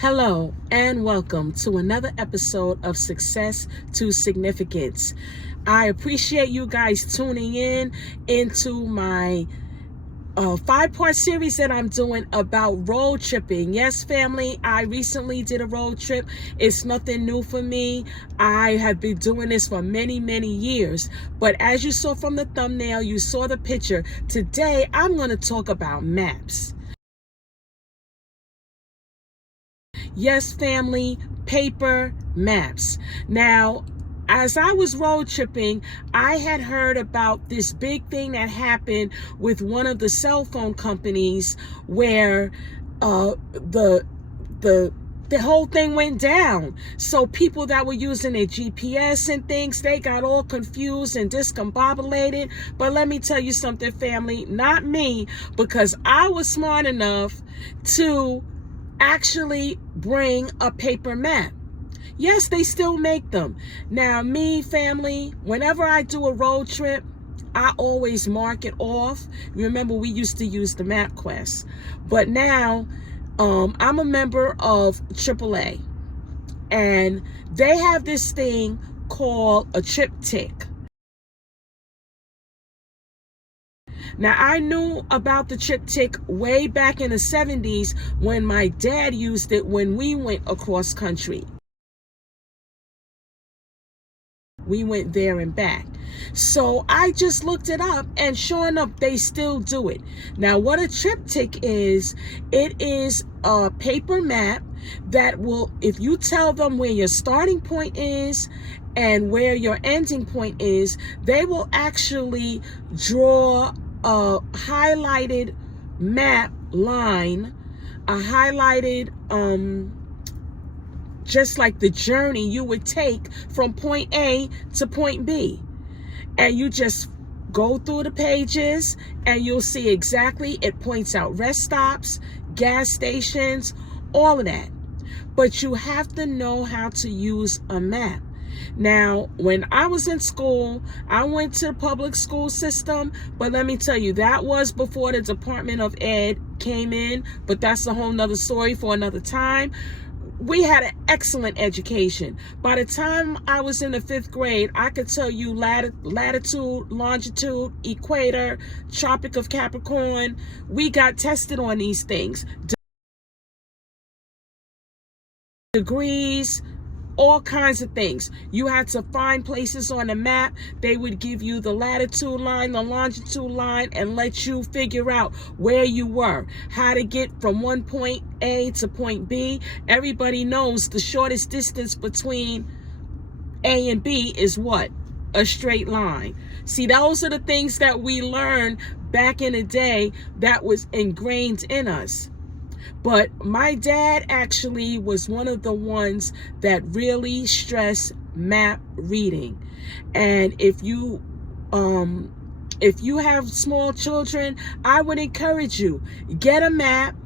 Hello and welcome to another episode of Success to Significance. I appreciate you guys tuning in into my 5-part series that I'm doing about road tripping. Yes, family, I recently did a road trip. It's nothing new for me. I have been doing this for many years. But as you saw from the thumbnail, you saw the picture. Today, I'm going to talk about maps. Yes, family, paper maps. Now, as I was road tripping, I had heard about this big thing that happened with one of the cell phone companies where the whole thing went down. So people that were using their GPS and things, they got all confused and discombobulated. But let me tell you something, family, not me, because I was smart enough to actually bring a paper map. Yes, they still make them. Now, me, family, whenever I do a road trip, I always mark it off. Remember, we used to use the MapQuest. But now, I'm a member of AAA. And they have this thing called a TripTik. Now, I knew about the TripTik way back in the 70s when my dad used it when we went across country. We went there and back. So I just looked it up, and sure enough, they still do it. Now, what a TripTik is, it is a paper map that will, if you tell them where your starting point is and where your ending point is, they will actually draw a highlighted map line, a highlighted just like the journey you would take from point A to point B. And you just go through the pages and you'll see exactly, it points out rest stops, gas stations, all of that. But you have to know how to use a map. Now, when I was in school, I went to the public school system, but let me tell you, that was before the Department of Ed came in, but that's a whole nother story for another time. We had an excellent education. By the time I was in the 5th grade, I could tell you latitude, longitude, equator, Tropic of Capricorn. We got tested on these things. Degrees, all kinds of things. You had to find places on the map. They would give you the latitude line, the longitude line, and let you figure out where you were, how to get from one point A to point B. Everybody knows the shortest distance between A and B is what? A straight line. See, those are the things that we learned back in the day that was ingrained in us. But my dad actually was one of the ones that really stressed map reading. And if you have small children, I would encourage you, get a map,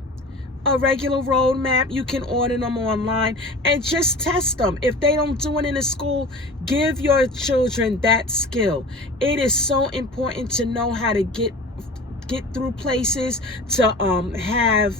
a regular road map. You can order them online and just test them. If they don't do it in the school, give your children that skill. It is so important to know how to get through places, to have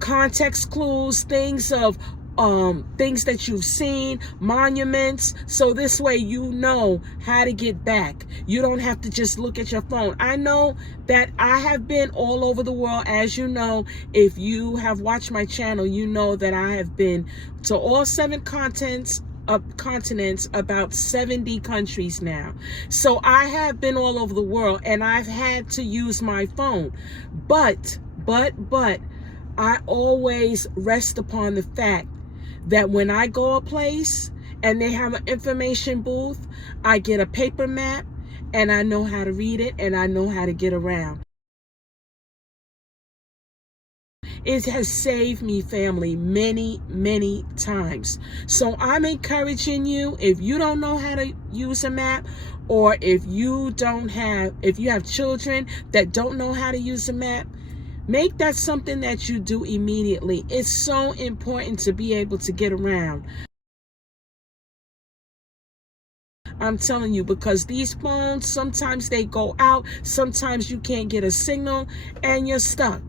context clues, things that you've seen, monuments, so this way you know how to get back. You don't have to just look at your phone. I know that I have been all over the world. As you know, if you have watched my channel, you know that I have been to all 7 continents, about 70 countries now. So I have been all over the world, and I've had to use my phone. But I always rest upon the fact that when I go a place and they have an information booth, I get a paper map and I know how to read it and I know how to get around. It has saved me, family, many times. So I'm encouraging you, if you don't know how to use a map, or if you have children that don't know how to use a map, make that something that you do immediately. It's so important to be able to get around. I'm telling you, because these phones, sometimes they go out, sometimes you can't get a signal, and you're stuck.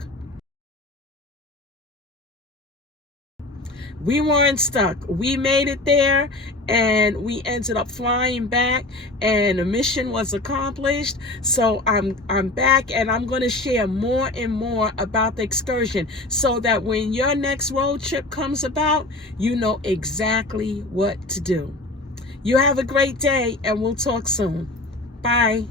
We weren't stuck. We made it there, and we ended up flying back, and the mission was accomplished. So I'm back, and I'm going to share more and more about the excursion so that when your next road trip comes about, you know exactly what to do. You have a great day, and we'll talk soon. Bye.